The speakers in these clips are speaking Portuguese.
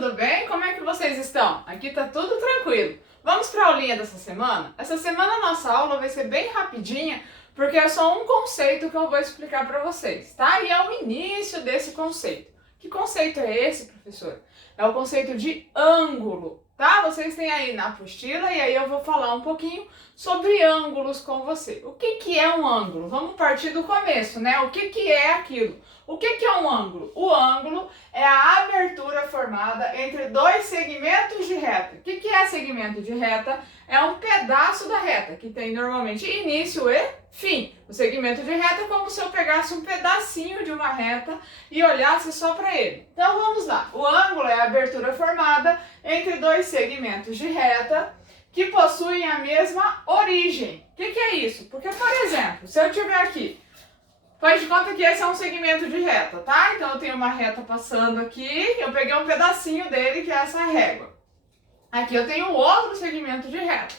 tudo bem? Como é que vocês estão? Aqui tá tudo tranquilo. Vamos para a aulinha dessa semana? Essa semana a nossa aula vai ser bem rapidinha, porque é só um conceito que eu vou explicar para vocês, tá? E é o início desse conceito. Que conceito é esse, professor? É o conceito de ângulo, tá? Vocês têm aí na apostila e aí eu vou falar um pouquinho sobre ângulos com você. O que é um ângulo? Vamos partir do começo, né? O que é aquilo? O que é um ângulo? O ângulo é a abertura formada entre dois segmentos de reta. O que é segmento de reta? É um pedaço da reta, que tem normalmente início e fim. O segmento de reta é como se eu pegasse um pedacinho de uma reta e olhasse só para ele. Então vamos lá. O ângulo é a abertura formada entre dois segmentos de reta que possuem a mesma origem. O que é isso? Porque, por exemplo, se eu tiver aqui, faz de conta que esse é um segmento de reta, tá? Então eu tenho uma reta passando aqui, eu peguei um pedacinho dele, que é essa régua. Aqui eu tenho outro segmento de reta.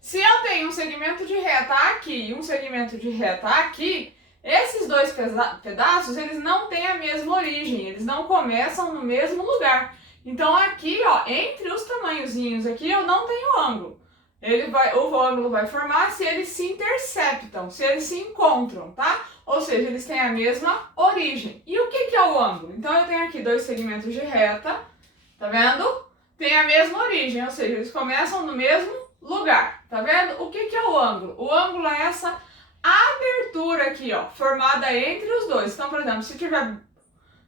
Se eu tenho um segmento de reta aqui e um segmento de reta aqui, esses dois pedaços, eles não têm a mesma origem, eles não começam no mesmo lugar. Então aqui, ó, entre os tamanhozinhos aqui, eu não tenho ângulo. O ângulo vai formar se eles se interceptam, se eles se encontram, tá? Ou seja, eles têm a mesma origem. E o que é o ângulo? Então eu tenho aqui dois segmentos de reta, tá vendo? Tem a mesma origem, ou seja, eles começam no mesmo lugar, tá vendo? O que é o ângulo? O ângulo é essa abertura aqui, ó, formada entre os dois. Então, por exemplo, se tiver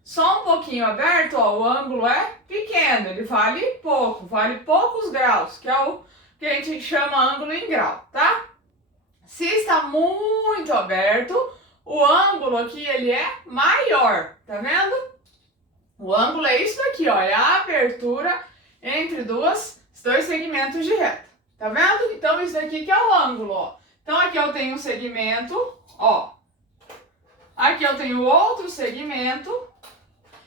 só um pouquinho aberto, ó, o ângulo é pequeno, ele vale pouco, vale poucos graus, que é o que a gente chama ângulo em grau, tá? Se está muito aberto, o ângulo aqui ele é maior, tá vendo? O ângulo é isso daqui, ó, é a abertura entre dois segmentos de reta, tá vendo? Então isso daqui que é o ângulo, ó. Então aqui eu tenho um segmento, ó. Aqui eu tenho outro segmento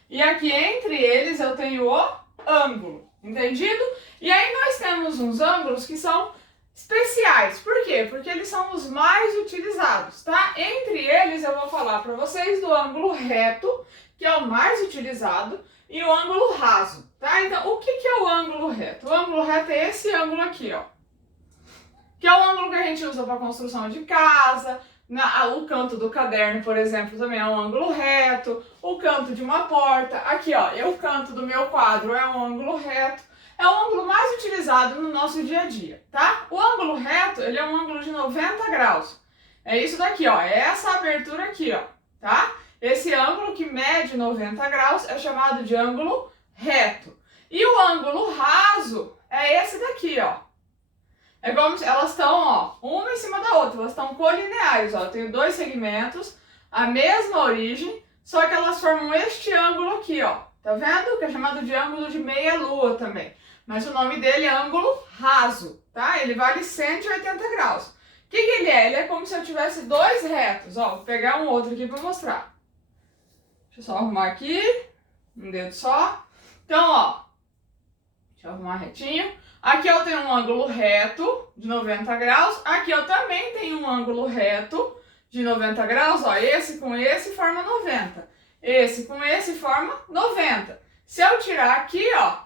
e aqui entre eles eu tenho o ângulo, entendido? E aí nós temos uns ângulos que são especiais. Por quê? Porque eles são os mais utilizados, tá? Entre eles eu vou falar para vocês do ângulo reto, que é o mais utilizado, e o ângulo raso, tá? Então, o que é o ângulo reto? O ângulo reto é esse ângulo aqui, ó. Que é o ângulo que a gente usa para construção de casa, o canto do caderno, por exemplo, também é um ângulo reto, o canto de uma porta, aqui, ó, o canto do meu quadro é um ângulo reto. É o ângulo mais utilizado no nosso dia a dia, tá? O ângulo reto, ele é um ângulo de 90 graus. É isso daqui, ó, é essa abertura aqui, ó, tá? Esse ângulo que mede 90 graus é chamado de ângulo reto. E o ângulo raso é esse daqui, ó. É como se elas estão, ó, uma em cima da outra, elas estão colineares, ó. Eu tenho dois segmentos, a mesma origem, só que elas formam este ângulo aqui, ó. Tá vendo? Que é chamado de ângulo de meia-lua também. Mas o nome dele é ângulo raso, tá? Ele vale 180 graus. O que ele é? Ele é como se eu tivesse dois retos, ó. Vou pegar um outro aqui para mostrar. Deixa eu só arrumar aqui, um dedo só. Então, ó, deixa eu arrumar retinho. Aqui eu tenho um ângulo reto de 90 graus. Aqui eu também tenho um ângulo reto de 90 graus, ó. Esse com esse forma 90. Esse com esse forma 90. Se eu tirar aqui, ó,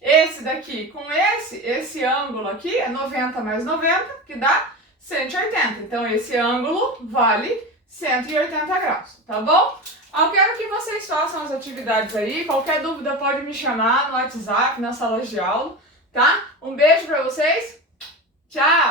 esse daqui com esse ângulo aqui é 90 mais 90, que dá 180. Então, esse ângulo vale 180 graus, tá bom? Eu quero que vocês façam as atividades aí. Qualquer dúvida pode me chamar no WhatsApp, nas salas de aula, tá? Um beijo pra vocês. Tchau!